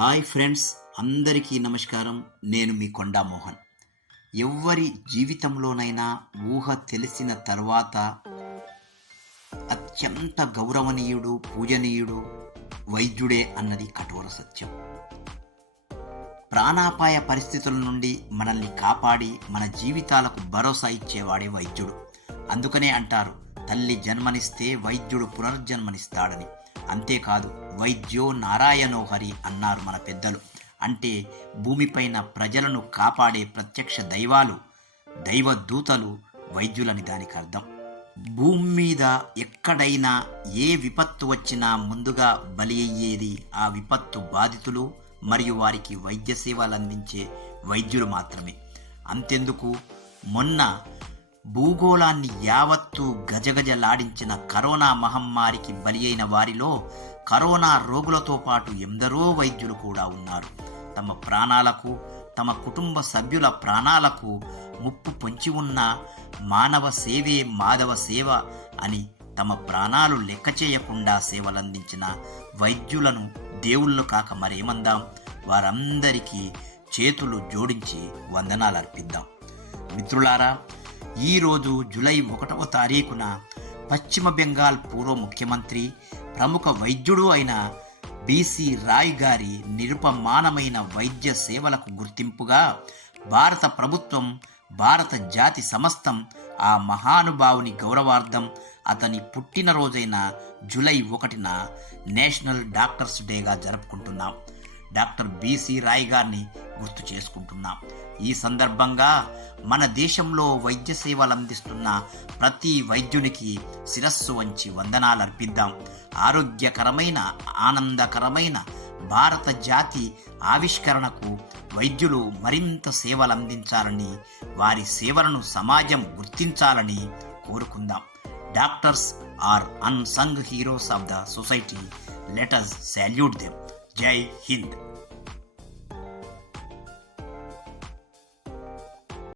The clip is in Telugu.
హాయ్ ఫ్రెండ్స్, అందరికీ నమస్కారం. నేను మీ కొండా మోహన్. ఎవ్వరి జీవితంలోనైనా ఊహ తెలిసిన తర్వాత అత్యంత గౌరవనీయుడు, పూజనీయుడు వైద్యుడే అన్నది కఠోర సత్యం. ప్రాణాపాయ పరిస్థితుల నుండి మనల్ని కాపాడి మన జీవితాలకు భరోసా ఇచ్చేవాడే వైద్యుడు. అందుకనే అంటారు, తల్లి జన్మనిస్తే వైద్యుడు పునర్జన్మనిస్తాడని. అంతేకాదు, వైద్యో నారాయణో హరి అన్నారు మన పెద్దలు. అంటే భూమిపైన ప్రజలను కాపాడే ప్రత్యక్ష దైవాలు, దైవదూతలు వైద్యులని దానికి అర్థం. భూమి మీద ఎక్కడైనా ఏ విపత్తు వచ్చినా ముందుగా బలి అయ్యేది ఆ విపత్తు బాధితులు మరియు వారికి వైద్య సేవలు అందించే వైద్యులు మాత్రమే. అంతెందుకు, మొన్న భూగోళాన్ని యావత్తూ గజగజలాడించిన కరోనా మహమ్మారికి బలి అయిన వారిలో కరోనా రోగులతో పాటు ఎందరో వైద్యులు కూడా ఉన్నారు. తమ ప్రాణాలకు, తమ కుటుంబ సభ్యుల ప్రాణాలకు ముప్పు పొంచి ఉన్న మానవ సేవే మాధవ సేవ అని తమ ప్రాణాలు లెక్క చేయకుండా సేవలందించిన వైద్యులను దేవుళ్ళు కాక మరేమందాం. వారందరికీ చేతులు జోడించి వందనాలు అర్పిద్దాం. మిత్రులారా, ఈరోజు జూలై 1వ తారీఖున పశ్చిమ బెంగాల్ పూర్వ ముఖ్యమంత్రి, ప్రముఖ వైద్యుడు అయిన బీసీ రాయ్ గారి నిరుపమానమైన వైద్య సేవలకు గుర్తింపుగా భారత ప్రభుత్వం, భారత జాతి సమస్తం ఆ మహానుభావుని గౌరవార్థం అతని పుట్టినరోజైన జూలై 1న నేషనల్ డాక్టర్స్ డేగా జరుపుకుంటున్నాం. డాక్టర్ బీసీ రాయ్ గారిని గుర్తు చేసుకుంటున్నాం. ఈ సందర్భంగా మన దేశంలో వైద్య సేవలు అందిస్తున్న ప్రతి వైద్యునికి శిరస్సు వంచి వందనాలు అర్పిద్దాం. ఆరోగ్యకరమైన, ఆనందకరమైన భారత జాతి ఆవిష్కరణకు వైద్యులు మరింత సేవలు అందించాలని, వారి సేవలను సమాజం గుర్తించాలని కోరుకుందాం. Doctors are unsung heroes of the society. Let us salute them. జై హింద్.